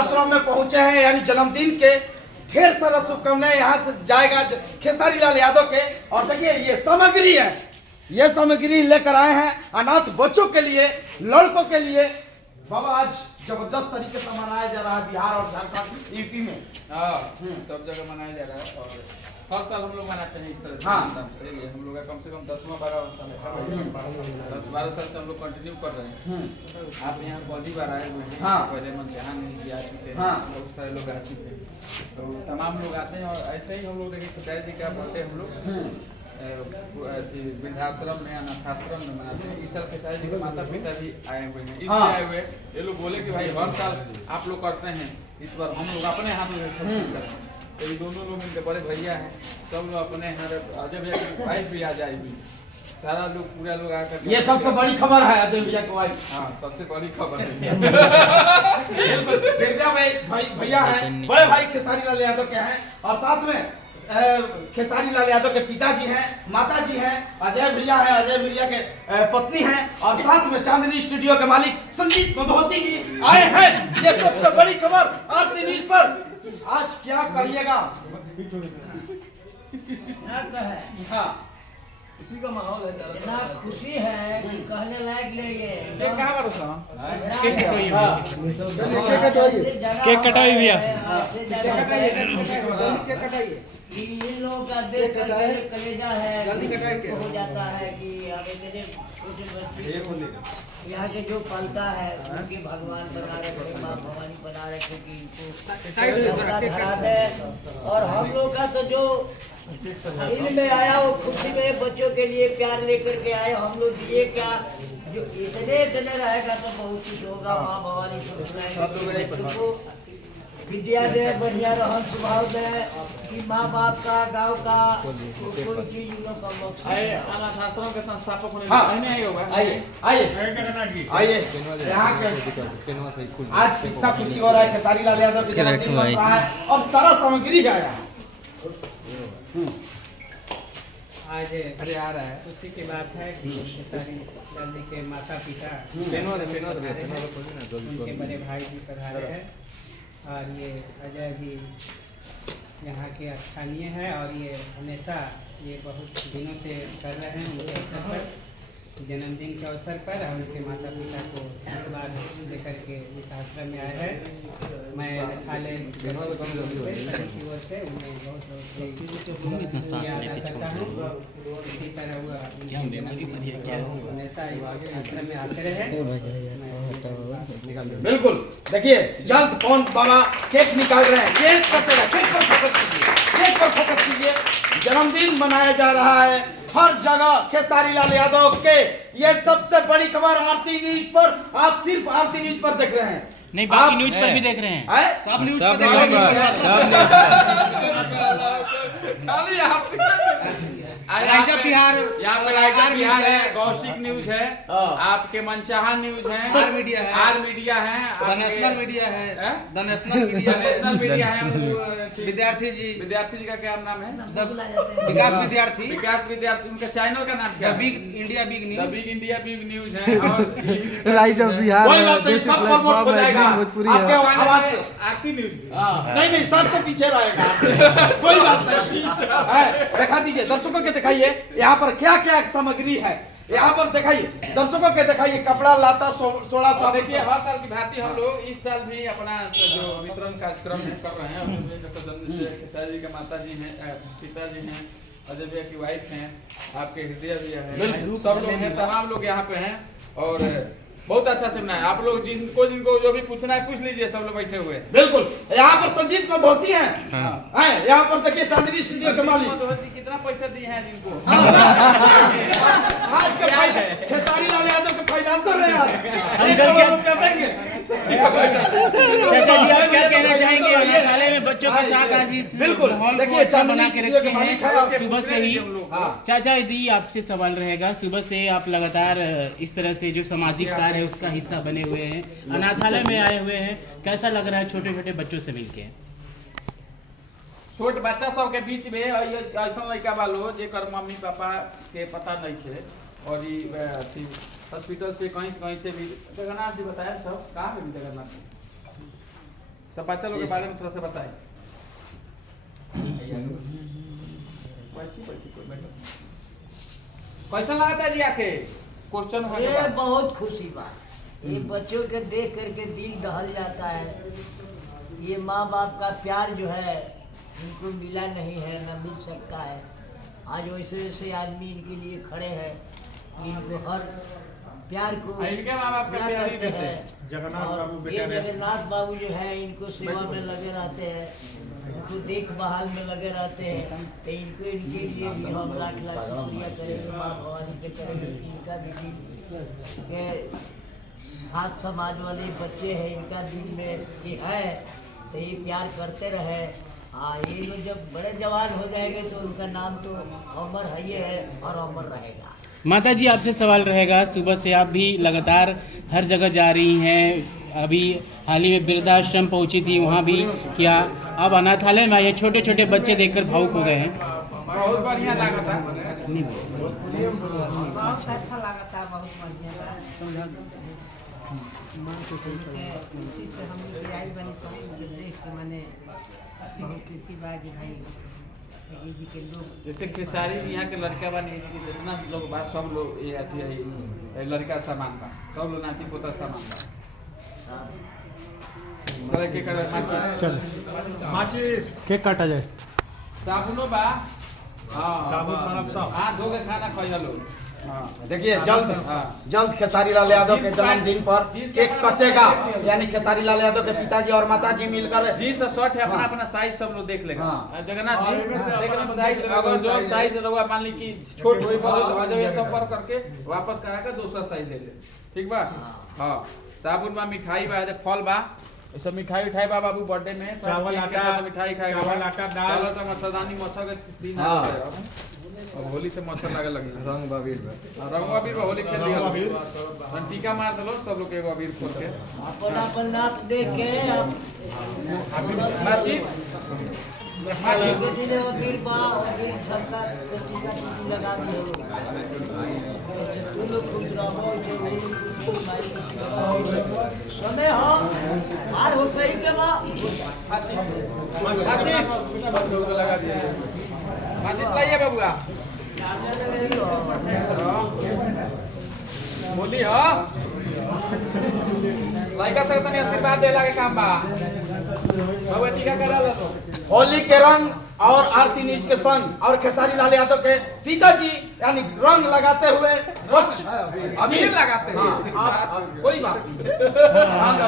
आश्रम में पहुंचे हैं, यानी जन्मदिन के ढेर सारा शुभकामनाएं यहाँ से जाएगा खेसारी लाल यादव के। और देखिए ये सामग्री है, ये सामग्री लेकर आए हैं अनाथ बच्चों के लिए, लड़कों के लिए। बाबा आज जबरदस्त तरीके से मनाया जा रहा है बिहार और झारखंड यूपी में। सब जगह मनाया जा रहा है और हर साल हम लोग मनाते हैं इस तरह से। ये हम लोग का कम से कम 10वां-12वां साल है, 10-12 साल से हम लोग कंटिन्यू कर रहे हैं। आप यहाँ पहली बार आए हुए हैं, पहले मंचाहा नहीं भी आ चुके हैं, बहुत सारे लोग आ चुके हैं, तो तमाम लोग आते हैं। और ऐसे ही हम लोग देखिए खेसारी जी का बर्थडे हम लोग वृद्धाश्रम में, अनाथाश्रम में मनाते हैं। इस साल खेसारी जी के माता पिता भी आए हुए हैं, इसलिए आए हुए। ये लोग बोले कि भाई हर साल आप लोग करते हैं, इस बार हम लोग अपने हाथ में सब चीज करते हैं। तो ये दोनों लोग इनके बड़े भैया हैं, सब लोग अपने अजय भैया की वाइफ भी आ जाएगी, सारा लोग पूरा लोग आकर। ये सबसे बड़ी खबर है अजय भैया की वाइफ। हाँ, सबसे बड़ी खबर है। भैया हैं, बड़े भाई खेसारी लाल यादव के हैं, और साथ में खेसारी लाल यादव के पिताजी हैं, माताजी हैं, अजय भैया है, अजय भैया के पत्नी हैं, और साथ में चांदनी स्टूडियो के मालिक संजीत मधोसी भी आए हैं। ये सबसे बड़ी खबर आरती न्यूज पर। आज क्या कहिएगा? हाँ, खुशी का माहौल है, इतना खुशी है कि कहने लायक नहीं है। कहाँ पर केक कटाई भैया, इन लोगों का देख करके कलेजा है हो जाता है कि अरे मेरे छोटे बच्चे यहाँ के जो पलता है उनके भगवान बना रखे, माँ भवानी बना रखे कि इनको धरा दे। और हम लोग का तो जो इनमें आया वो खुशी में बच्चों के लिए प्यार लेकर के आए, हम लोग दिए क्या जो इतने रहेगा तो बहुत कुछ होगा। माँ भवानी विद्या दे, बढ़िया रहन स्वभाव दे, कि माँ बाप का, गांव का कोई चीज अनाथाश्रम के संस्थापक होने आइए यहाँ के आज कितना खुशी हो रहा है। खेसारी लाल यादव के जन्मदिन बन रहा है और सारा सामग्री है यहाँ। आज अरे आ रहा है, खुशी की बात है कि खेसारी लाल जी के माता पिता उनके बड़े भाई जी पधारे हैं, और ये अजय जी यहाँ के स्थानीय हैं, और ये हमेशा ये बहुत दिनों से कर रहे हैं उनके अवसर पर, जन्मदिन के अवसर पर। और उनके माता पिता को इस बार लेकर के इस आश्रम में आए हैं। मैं मेघालय की ओर से उन्हें बहुत बहुत याद करता हूँ। इसी तरह वह हमेशा इस आश्रम में आते रहे। बिल्कुल, देखिए जल्द कौन बाबा केक निकाल रहे हैं, केक कटेगा, केक पर फोकस कीजिए, केक पर फोकस कीजिए। जन्मदिन मनाया जा रहा है हर जगह खेसारी लाल यादव के। ये सबसे बड़ी खबर आरती न्यूज पर, आप सिर्फ आरती न्यूज पर देख रहे हैं, नहीं बाकी न्यूज पर भी देख रहे हैं, सब न्यूज पर देख रहे हैं। राजा बिहार, यहाँ पर राजा बिहार है, गौशिक न्यूज है, आपके मनचाहा न्यूज है, आर मीडिया है, आर मीडिया है, द नेशनल मीडिया है, द नेशनल मीडिया है, विद्यार्थी जी का क्या नाम है? विकास विद्यार्थी, उनका चैनल का नाम क्या है? बिग इंडिया बिग न्यूज है। और rise of Bihar Bhojpuri Aarti news नहीं सबसे पीछे रहेगा, कोई बात नहीं। दिखा दीजिए दर्शकों के, दिखाइए यहाँ पर क्या क्या सामग्री है, यहाँ पर दिखाइए दर्शकों के, दिखाइए कपड़ा लाता सोडा साबुन। देखिए हर साल की भांति हम लोग इस साल भी अपना जो वितरण कार्यक्रम कर रहे हैं। खेसारी जी के माता जी हैं, पिताजी हैं, अजय भैया की वाइफ हैं, आपके हृदय भैया हैं, सब लोग हैं, तमाम लोग यहाँ पे हैं। और बहुत अच्छा से मनाया। आप लोग जिनको जो भी पूछना है पूछ लीजिए, सब लोग बैठे हुए हैं। बिल्कुल, यहाँ पर संजीत मधोसी हैं, यहाँ पर देखिए चांदनी स्टूडियो के मालिक। मधोसी कितना पैसा दिए हैं जिनको? आज के भाई खेसारी लाल यादव के फाइनेंसर हैं आज। अंकल क्या देंगे? चाचा जी आप क्या कहना चाहेंगे? मेघालय में बच्चों के साथ आज इस बिल्कुल देखिए बना के रखे हैं सुबह से ही। चाचा जी आपसे सवाल रहेगा, सुबह से आप लगातार इस तरह से जो सामाजिक कार्य है उसका हिस्सा बने हुए हैं, अनाथालय में आए हुए हैं, कैसा लग रहा है छोटे छोटे बच्चों से मिलके? छोट बच्चा सब के बीच में ऐसा लड़का बालो जेकर मम्मी पापा के पता नहीं थे, और ये हॉस्पिटल से कहीं से भी। जगन्नाथ जी बताए सब कहाँ पे भी जगन्नाथ सपाचा लोग के बारे में थोड़ा सा बताएं। कैसा लगता है जी आके क्वेश्चन हो ये बहुत खुशी बात, ये बच्चों के देख करके दिल दहल जाता है। ये माँ बाप का प्यार जो है इनको मिला नहीं है, न मिल सकता है। आज वैसे वैसे आदमी इनके लिए खड़े हैं, इनको हर प्यार को इनके माँ बाप का प्यार ही करते देते हैं। जगन्नाथ और बाबू ये जगन्नाथ बाबू जो है इनको सेवा में लगे रहते हैं, इनको देखभाल में लगे रहते हैं। तो इनको इनके लिए भी हम लाख लाख शुक्रिया करेंगे, माँ भवानी से करेंगे कि इनका भी के साथ समाज वाले बच्चे हैं, इनका दिल में ये है तो ये प्यार करते रहे। हाँ, ये लोग जब बड़े जवान हो जाएंगे तो उनका नाम तो अमर है ही है और अमर रहेगा। माता जी आपसे सवाल रहेगा, सुबह से आप भी लगातार हर जगह जा रही हैं, अभी हाल ही में वृद्धाश्रम पहुंची थी, वहाँ भी किया, अब अनाथालय में आए, छोटे छोटे बच्चे देखकर भावुक हो गए हैं। बहुत बढ़िया लगा था। बहुत अच्छा लगा था, बहुत बढ़िया से हम लोग आई बनी सब देख के मैंने बहुत खुशी बात भाई जी के लोग जैसे खेसारी यहाँ के लड़का बनी जितना लोग बा सब लोग ये अथी है लड़का सामान बा, सब लोग नाती पोता सामान बा। चल के कर माचिस केक काटा जाए। साबुनो बा। हां साबुन सरफ सब। हां धो के खाना खाइए लोग। हां देखिए जल्द खेसारी लाल यादव के जन्मदिन पर केक कटेगा, यानी खेसारी लाल यादव के पिताजी और माताजी मिलकर जीन्स और शर्ट है अपना अपना साइज सब लोग देख लेगा। जगन्नाथ जी देख लेना साइज, अगर जो साइज रहुआ मान ली कि छोट हुई तो जब ये संपर्क करके वापस करा के दूसरा साइज ले ले, ठीक बा। हां साबुन बा, मिठाई बा, फल बा, ये सब मिठाई उठाई बा बाबू बर्थडे में, चावल आटा मिठाई खाएगा, चावल आटा दाल चलो तो मच्छरदानी मच्छर के दिन आ गए अब होली से मच्छर लगे लगी रंग अबीर होली खेल लिया, टीका मार दलो सब लोग एगो अबीर खोल के अपन नाप देख के अब माचिस अबीर बा अबीर सबका टीका टीकी लगा दो। तुम लोग खुश रहो, समय हो हार हो गई के बा माचिस लगा दिए, माचिस लाइए बबुआ बोली हो लाइका तक तनी आशीर्वाद देला के काम बा बबुआ टीका करा लो। होली के रंग और आरती नीच के संग और खेसारी लाल यादव के पिताजी यानी रंग लगाते हुए अबीर लगाते हैं। कोई बात नहीं,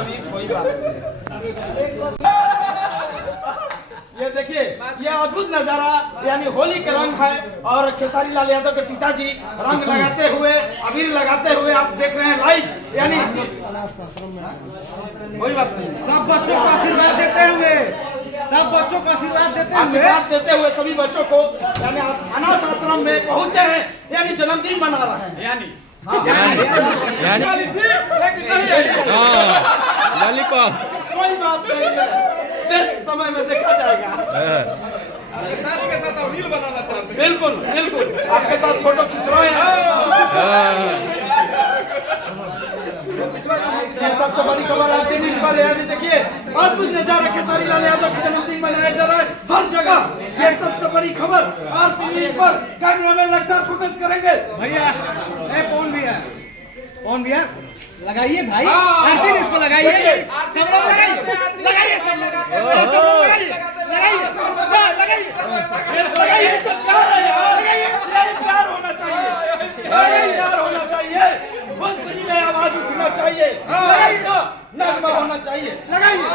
अबीर कोई बात नहीं। ये देखिए ये अद्भुत नजारा यानी होली के रंग है और खेसारी लाल यादव के पिताजी रंग लगाते हुए अबीर लगाते हुए आप देख रहे हैं लाइव, यानी कोई बात नहीं। सब बच्चों को आशीर्वाद देते हुए आशीर्वाद देते हुए सभी बच्चों को यानी अनाथ आश्रम में पहुंचे हैं, यानी जन्मदिन मना रहे हैं, यानी लॉलीपॉप कोई बात नहीं है, नेक्स्ट समय में देखा जाएगा। आपके साथ के साथ रील बनाना चाहते हैं। बिल्कुल बिल्कुल आपके साथ फोटो खिंचवाए हैं। सबसे बड़ी खबर आपके न्यूज़ पर है, यानी देखिए अद्भुत नजारा खेसारी लाल यादव के जन्मदिन मनाया जा रहा है हर जगह, ये सबसे बड़ी खबर आरती न्यूज़ पर कैमरामैन लगातार फोकस करेंगे। भैया कौन भैया लगाइए भाई, आरती न्यूज़ को लगाइए, सब लोग लगाइए सब लोग लगाइए तो प्यार है यार, ये प्यार होना चाहिए, प्यार होना चाहिए, भोजपुरी में आवाज उठना चाहिए, नगमा होना चाहिए, लगाइए।